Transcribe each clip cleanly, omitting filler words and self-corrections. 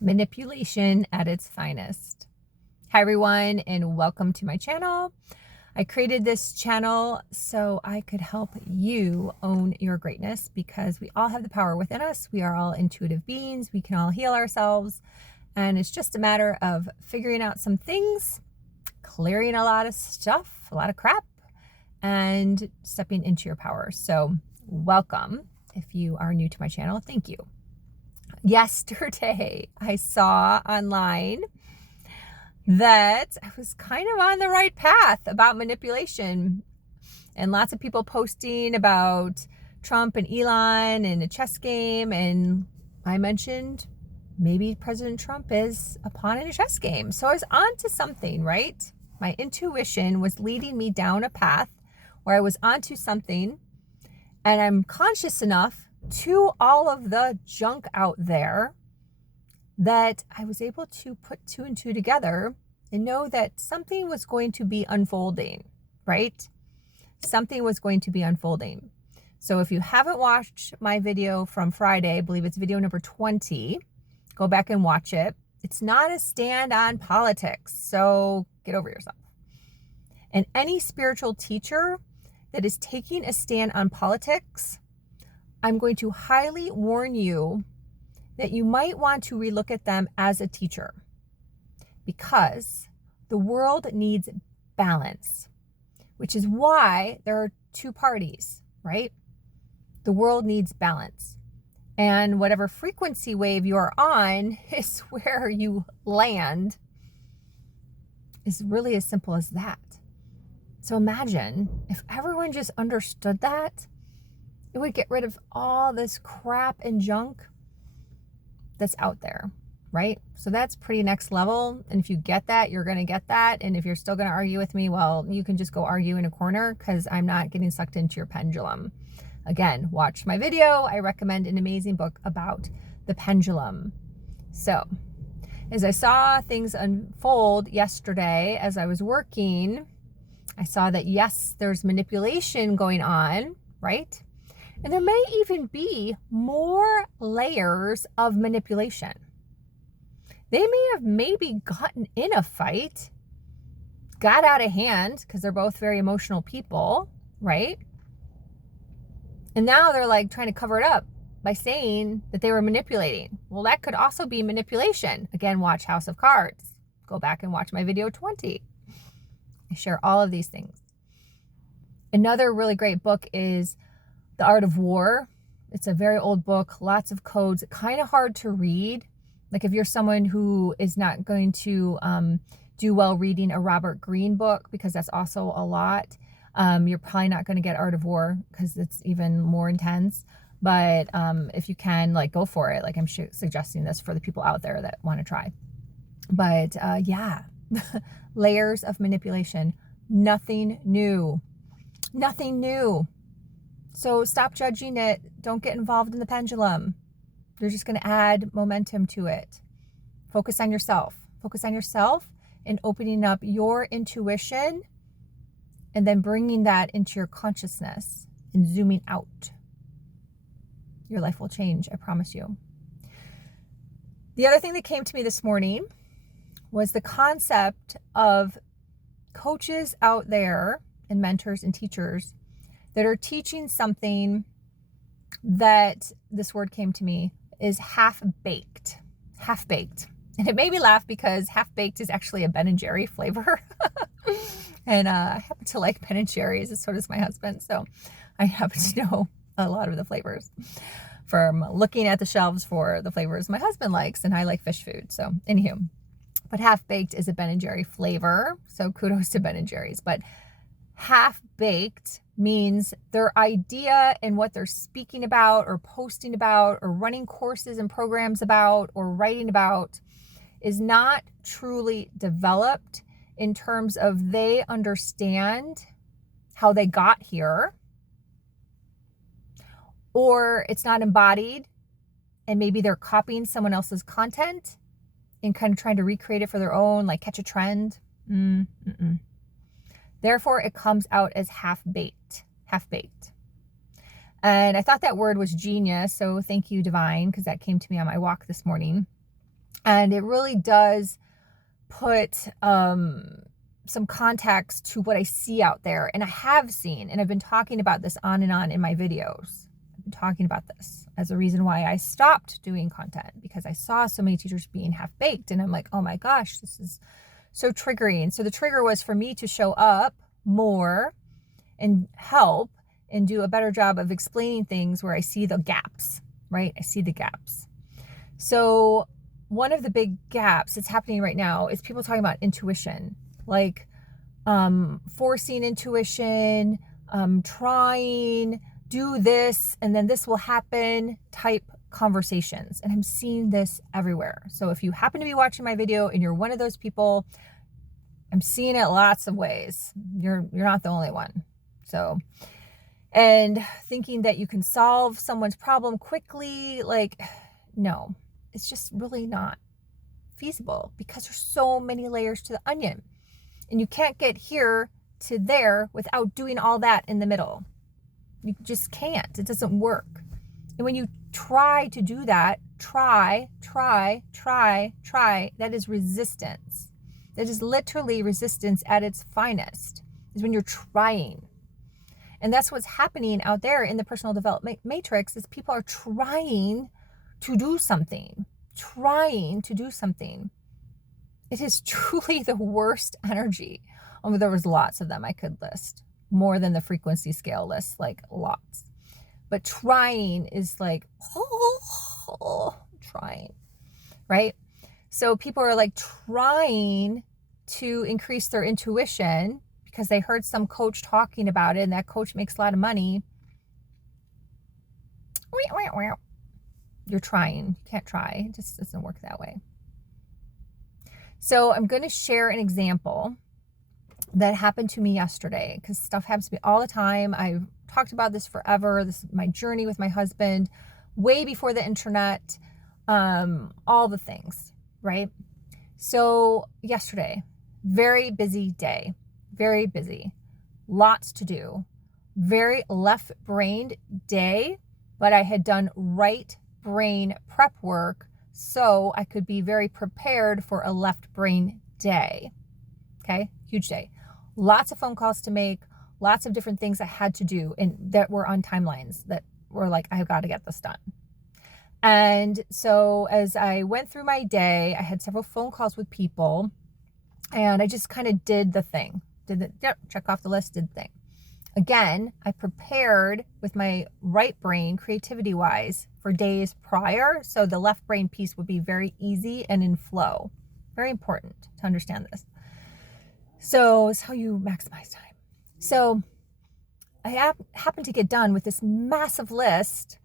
Manipulation at its finest. Hi everyone, and welcome to my channel. I created this channel so I could help you own your greatness, because we all have the power within us. We are all intuitive beings. We can all heal ourselves, and it's just a matter of figuring out some things, clearing a lot of stuff, a lot of crap, and stepping into your power. So welcome. If you are new to my channel, thank you. Yesterday, I saw online that I was kind of on the right path about manipulation, and lots of people posting about Trump and Elon and a chess game. And I mentioned maybe President Trump is a pawn in a chess game. So I was onto something, right? My intuition was leading me down a path where I was onto something, and I'm conscious enough to all of the junk out there that I was able to put two and two together and know that something was going to be unfolding, right? Something was going to be unfolding. So if you haven't watched my video from Friday, I believe it's video number 20, go back and watch it. It's not a stand on politics, so get over yourself. And any spiritual teacher that is taking a stand on politics, I'm going to highly warn you that you might want to relook at them as a teacher, because the world needs balance, which is why there are two parties, right? The world needs balance. And whatever frequency wave you are on is where you land. Is really as simple as that. So imagine if everyone just understood that, it would get rid of all this crap and junk that's out there, right? So that's pretty next level. And if you get that, you're going to get that. And if you're still going to argue with me, well, you can just go argue in a corner, because I'm not getting sucked into your pendulum. Again, watch my video. I recommend an amazing book about the pendulum. So as I saw things unfold yesterday as I was working, I saw that yes, there's manipulation going on, right? And there may even be more layers of manipulation. They may have maybe gotten in a fight, got out of hand, because they're both very emotional people, right? And now they're like trying to cover it up by saying that they were manipulating. Well, that could also be manipulation. Again, watch House of Cards. Go back and watch my video 20. I share all of these things. Another really great book is The Art of War. It's a very old book, lots of codes, kind of hard to read. Like if you're someone who is not going to do well reading a Robert Greene book, because that's also a lot, you're probably not going to get Art of War, because it's even more intense. But if you can, like, go for it. Like, I'm suggesting this for the people out there that want to try. But yeah, layers of manipulation, nothing new, nothing new. So stop judging it. Don't get involved in the pendulum. You're just going to add momentum to it. Focus on yourself. Focus on yourself and opening up your intuition, and then bringing that into your consciousness and zooming out. Your life will change, I promise you. The other thing that came to me this morning was the concept of coaches out there and mentors and teachers that are teaching something that, this word came to me, is half-baked. Half-baked. And it made me laugh, because half-baked is actually a Ben & Jerry flavor. And I happen to like Ben & Jerry's, so does my husband. So I happen to know a lot of the flavors from looking at the shelves for the flavors my husband likes, and I like fish food. So anywho, but half-baked is a Ben & Jerry flavor. So kudos to Ben & Jerry's. But half-baked means their idea and what they're speaking about or posting about or running courses and programs about or writing about is not truly developed in terms of they understand how they got here, or it's not embodied, and maybe they're copying someone else's content and kind of trying to recreate it for their own, like catch a trend. Therefore, it comes out as half-baked, half-baked. And I thought that word was genius. So thank you, Divine, because that came to me on my walk this morning. And it really does put some context to what I see out there. And I have seen, and I've been talking about this on and on in my videos. I've been talking about this as a reason why I stopped doing content, because I saw so many teachers being half-baked. And I'm like, oh my gosh, this is so triggering. So the trigger was for me to show up more and help and do a better job of explaining things where I see the gaps, right? I see the gaps. So one of the big gaps that's happening right now is people talking about intuition, like forcing intuition, trying, do this, and then this will happen type conversations. And I'm seeing this everywhere. So if you happen to be watching my video and you're one of those people, I'm seeing it lots of ways. You're not the only one. So, and thinking that you can solve someone's problem quickly, like, no, it's just really not feasible, because there's so many layers to the onion, and you can't get here to there without doing all that in the middle. You just can't. It doesn't work. And when you try to do that, try, that is resistance. That is literally resistance at its finest, is when you're trying. And that's what's happening out there in the personal development matrix, is people are trying to do something. It is truly the worst energy. There was lots of them I could list, more than the frequency scale list, like lots. But trying is like, trying, right? So people are like trying to increase their intuition because they heard some coach talking about it, and that coach makes a lot of money. You're trying. You can't try. It just doesn't work that way. So I'm going to share an example that happened to me yesterday, because stuff happens to me all the time. I've talked about this forever. This is my journey with my husband, way before the internet, all the things, right? So yesterday, very busy day, very busy, lots to do, very left-brained day, but I had done right brain prep work so I could be very prepared for a left brain day. Okay, huge day. Lots of phone calls to make, lots of different things I had to do, and that were on timelines that were like, I've got to get this done. And so as I went through my day, I had several phone calls with people, and I just kind of did the thing. Check off the list, did the thing. Again, I prepared with my right brain, creativity-wise, for days prior, so the left brain piece would be very easy and in flow. Very important to understand this. So it's how you maximize time. So I happened to get done with this massive list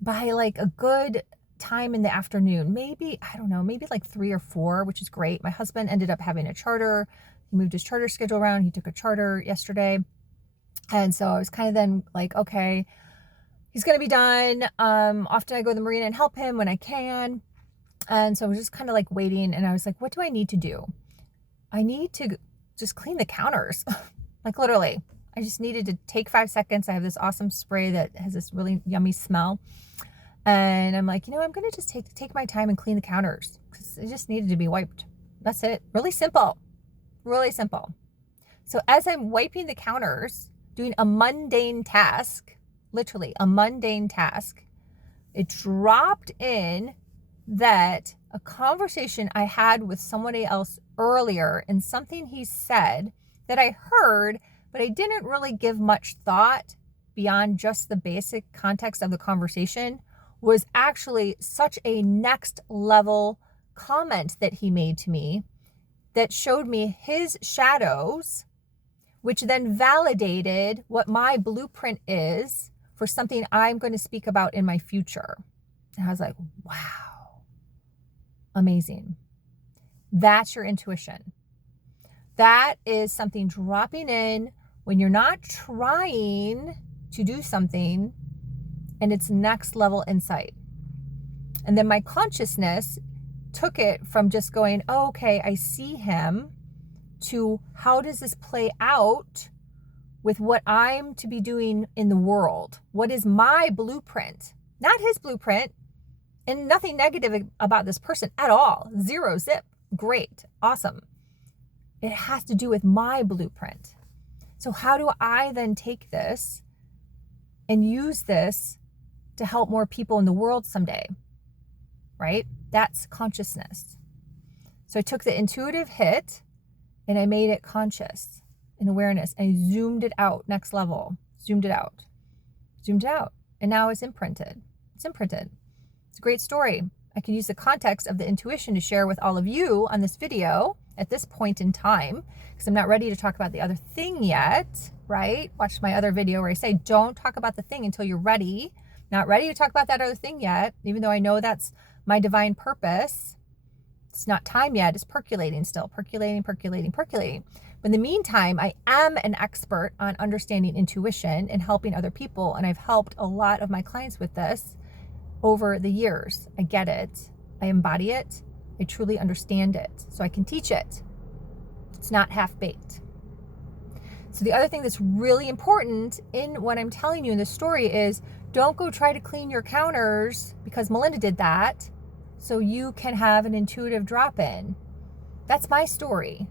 by like a good time in the afternoon. Maybe, I don't know, maybe like 3 or 4, which is great. My husband ended up having a charter. He moved his charter schedule around. He took a charter yesterday. And so I was kind of then like, okay, he's going to be done. Often I go to the marina and help him when I can. And so I was just kind of like waiting, and I was like, what do I need to do? I need to just clean the counters. Like literally, I just needed to take 5 seconds. I have this awesome spray that has this really yummy smell. And I'm like, I'm going to just take my time and clean the counters, because it just needed to be wiped. That's it. Really simple. Really simple. So as I'm wiping the counters, doing a mundane task, literally a mundane task, it dropped in that a conversation I had with somebody else earlier, and something he said that I heard, but I didn't really give much thought beyond just the basic context of the conversation, was actually such a next level comment that he made to me that showed me his shadows, which then validated what my blueprint is for something I'm going to speak about in my future. And I was like, wow, amazing. That's your intuition. That is something dropping in when you're not trying to do something, and it's next level insight. And then my consciousness took it from just going, oh, okay, I see him, to how does this play out with what I'm to be doing in the world? What is my blueprint? Not his blueprint. And nothing negative about this person at all. Zero, zip. Great. Awesome. It has to do with my blueprint. So how do I then take this and use this to help more people in the world someday? Right? That's consciousness. So I took the intuitive hit and I made it conscious and awareness. And I zoomed it out, next level. Zoomed it out. And now it's imprinted. It's a great story. I can use the context of the intuition to share with all of you on this video at this point in time, because I'm not ready to talk about the other thing yet, right? Watch my other video where I say, don't talk about the thing until you're ready. Not ready to talk about that other thing yet, even though I know that's my divine purpose. It's not time yet. It's percolating still, percolating. But in the meantime, I am an expert on understanding intuition and helping other people. And I've helped a lot of my clients with this over the years. I get it. I embody it. I truly understand it. So I can teach it. It's not half-baked. So the other thing that's really important in what I'm telling you in this story is don't go try to clean your counters because Melinda did that so you can have an intuitive drop-in. That's my story.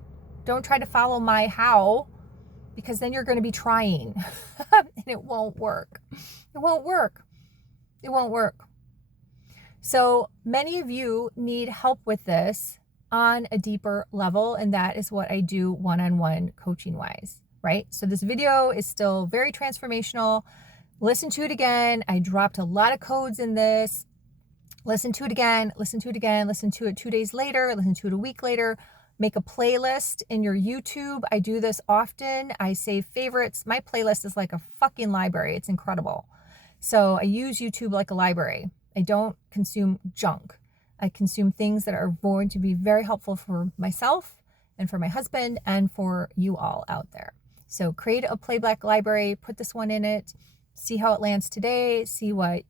Don't try to follow my how, because then you're going to be trying and it won't work. It won't work. So many of you need help with this on a deeper level, and that is what I do one-on-one coaching wise, right? So this video is still very transformational. Listen to it again. I dropped a lot of codes in this. Listen to it again, listen to it 2 days later, listen to it a week later. Make a playlist in your YouTube. I do this often. I save favorites. My playlist is like a fucking library. It's incredible. So I use YouTube like a library. I don't consume junk. I consume things that are going to be very helpful for myself and for my husband and for you all out there. So create a playback library, put this one in it, see how it lands today, see what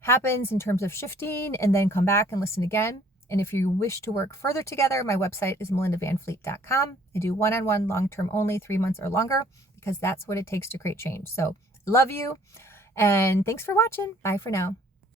happens in terms of shifting, and then come back and listen again. And if you wish to work further together, my website is melindavanfleet.com. I do one-on-one, long-term only, 3 months or longer, because that's what it takes to create change. So love you, and thanks for watching. Bye for now.